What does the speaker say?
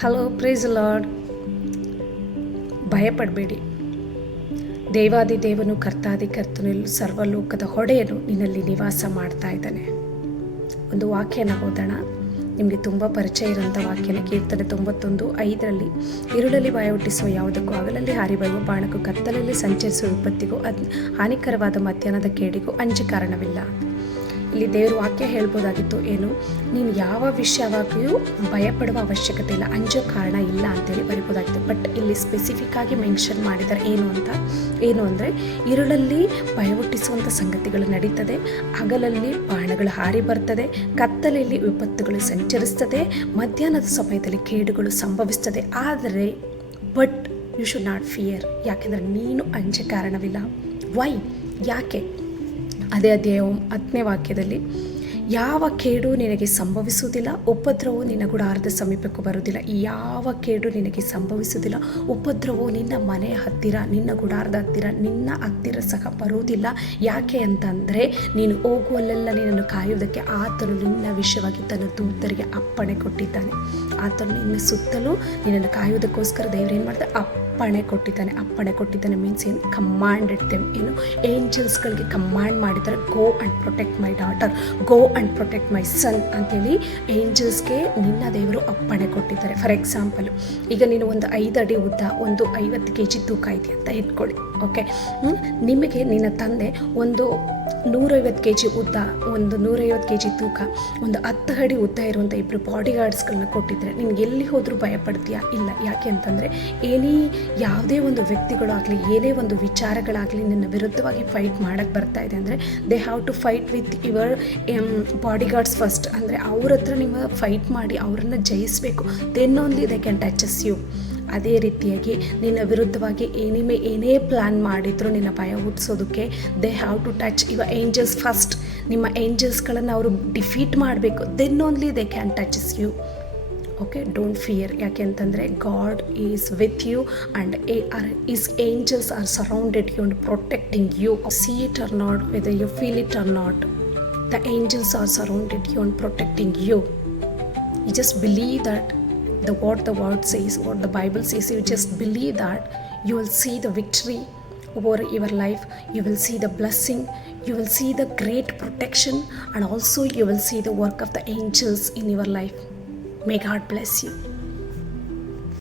Hello, price lord. ಭಯಪಡಬೇಡಿ. ದೇವಾದಿದೇವನು ಕರ್ತಾದಿ ಸರ್ವಲೋಕದ ಹೊಡೆಯನು ನಿನ್ನಲ್ಲಿ ನಿವಾಸ ಮಾಡ್ತಾ ಇದ್ದಾನೆ. ಒಂದು ವಾಕ್ಯನ ಓದೋಣ. ನಿಮಗೆ ತುಂಬ ಪರಿಚಯ ಇರೋಂಥ ವಾಕ್ಯನ ಕೀರ್ತನೆ 91:5 ഇരുಳಲ್ಲಿ ಭಯ ಹುಟ್ಟಿಸುವ ಯಾವುದಕ್ಕೂ, ಹಗಲಲ್ಲಿ ಹಾರಿ ಬರುವ ಬಾಣಕ್ಕೂ, ಕತ್ತಲಲ್ಲಿ ಸಂಚರಿಸುವ ವಿಪತ್ತಿಗೂ, ಹಾನಿಕರವಾದ ಮಧ್ಯಾಹ್ನದ ಕೇಡಿಗೂ ಅಂಜು ಕಾರಣವಿಲ್ಲ. ಇಲ್ಲಿ ದೇವರು ವಾಕ್ಯ ಹೇಳ್ಬೋದಾಗಿತ್ತು, ಏನು, ನೀನು ಯಾವ ವಿಷಯವಾಗಿಯೂ ಭಯಪಡುವ ಅವಶ್ಯಕತೆ ಇಲ್ಲ, ಅಂಜೋ ಕಾರಣ ಇಲ್ಲ ಅಂತೇಳಿ ಬರಿಬೋದಾಗಿತ್ತು. ಬಟ್ ಇಲ್ಲಿ ಸ್ಪೆಸಿಫಿಕ್ ಆಗಿ ಮೆನ್ಷನ್ ಮಾಡಿದ್ದಾರೆ ಏನು ಅಂದರೆ ഇരുಳಲ್ಲಿ ಭಯ ಹುಟ್ಟಿಸುವಂಥ ಸಂಗತಿಗಳು ನಡೀತದೆ, ಹಗಲಲ್ಲಿ ಬಾಣಗಳು ಹಾರಿ ಬರ್ತದೆ, ಕತ್ತಲೆಯಲ್ಲಿ ವಿಪತ್ತುಗಳು ಸಂಚರಿಸ್ತದೆ, ಮಧ್ಯಾಹ್ನದ ಸಮಯದಲ್ಲಿ ಕೇಡುಗಳು ಸಂಭವಿಸ್ತದೆ. ಆದರೆ but you should not fear. ಯಾಕೆಂದರೆ ನೀನು ಅಂಜ ಕಾರಣವಿಲ್ಲ. ವೈ? ಯಾಕೆ? ಅದೇ ಅಧ್ಯಾಯ 10ನೇ ವಾಕ್ಯದಲ್ಲಿ, ಯಾವ ಕೇಡು ನಿನಗೆ ಸಂಭವಿಸುವುದಿಲ್ಲ, ಉಪದ್ರವವು ನಿನ್ನ ಗುಡಾರದ ಸಮೀಪಕ್ಕೂ ಬರುವುದಿಲ್ಲ. ಯಾವ ಕೇಡು ನಿನಗೆ ಸಂಭವಿಸುವುದಿಲ್ಲ, ಉಪದ್ರವವು ನಿನ್ನ ಮನೆಯ ಹತ್ತಿರ, ನಿನ್ನ ಗುಡಾರದ ಹತ್ತಿರ, ನಿನ್ನ ಹತ್ತಿರ ಸಹ ಬರುವುದಿಲ್ಲ. ಯಾಕೆ ಅಂತಂದರೆ ನೀನು ಹೋಗುವಲ್ಲೆಲ್ಲ ನಿನ್ನನ್ನು ಕಾಯುವುದಕ್ಕೆ ಆತನು ನಿನ್ನ ವಿಷಯವಾಗಿ ತನ್ನ ದೂತರಿಗೆ ಅಪ್ಪಣೆ ಕೊಟ್ಟಿದ್ದಾನೆ. ಆತನು ನಿನ್ನ ಸುತ್ತಲೂ ನಿನ್ನನ್ನು ಕಾಯುವುದಕ್ಕೋಸ್ಕರ ದೇವರೇನು ಮಾಡ್ತಾರೆ? ಅಪ್ಪಣೆ ಕೊಟ್ಟಿದ್ದಾನೆ ಮೀನ್ಸ್ ಏನು? Commanded them. ಏನು? ಏಂಜಲ್ಸ್ಗಳಿಗೆ ಕಮಾಂಡ್ ಮಾಡಿದ್ದಾರೆ, go and protect my daughter, go and protect my son ಅಂತೇಳಿ ಏಂಜಲ್ಸ್ಗೆ ನಿನ್ನ ದೇವರು ಅಪ್ಪಣೆ ಕೊಟ್ಟಿದ್ದಾರೆ. ಫಾರ್ ಎಕ್ಸಾಂಪಲ್, ಈಗ ನೀನು ಒಂದು 5 ಅಡಿ ಉದ್ದ, ಒಂದು 50 kg ತೂಕ ಇದೆ ಅಂತ ಇಟ್ಕೊಳ್ಳಿ. ಓಕೆ, ನಿಮಗೆ ನಿನ್ನ ತಂದೆ ಒಂದು 150 kg ಉದ್ದ, ಒಂದು 150 kg ತೂಕ, ಒಂದು 10 ಅಡಿ ಉದ್ದ ಇರುವಂಥ 2 ಬಾಡಿ ಗಾರ್ಡ್ಸ್ಗಳನ್ನ ಕೊಟ್ಟಿದ್ರೆ ನಿಮ್ಗೆ ಎಲ್ಲಿ ಹೋದರೂ ಭಯಪಡ್ತೀಯಾ? ಇಲ್ಲ. ಯಾಕೆ ಅಂತಂದರೆ ಯಾವುದೇ ಒಂದು ವ್ಯಕ್ತಿಗಳಾಗಲಿ, ಏನೇ ಒಂದು ವಿಚಾರಗಳಾಗಲಿ ನಿನ್ನ ವಿರುದ್ಧವಾಗಿ ಫೈಟ್ ಮಾಡೋಕ್ಕೆ ಬರ್ತಾ ಇದೆ ಅಂದರೆ they have to fight with your bodyguards first. ಅಂದರೆ ಅವ್ರ ಹತ್ರ ನಿಮ್ಮ ಫೈಟ್ ಮಾಡಿ ಅವರನ್ನು ಜಯಿಸಬೇಕು. Then only they can touches you. ಅದೇ ರೀತಿಯಾಗಿ ನಿನ್ನ ವಿರುದ್ಧವಾಗಿ ಏನೇ ಪ್ಲ್ಯಾನ್ ಮಾಡಿದ್ರು ನಿನ್ನ ಭಯ ಹುಟ್ಟಿಸೋದಕ್ಕೆ they have to touch your angels first. ನಿಮ್ಮ ಏಂಜಲ್ಸ್ಗಳನ್ನು ಅವರು ಡಿಫೀಟ್ ಮಾಡಬೇಕು. Then only they can touches you. Okay, don't fear. ಯಾಕೆ ಅಂತಂದರೆ God is with you and is angels are surrounded you and protecting you. See it or not, whether you feel it or not, the angels are surrounded you and protecting you. You just believe that what the word says, what the Bible says, you just believe that you will see the victory over your life, you will see the blessing, you will see the great protection, and also you will see the work of the angels in your life. May God bless you.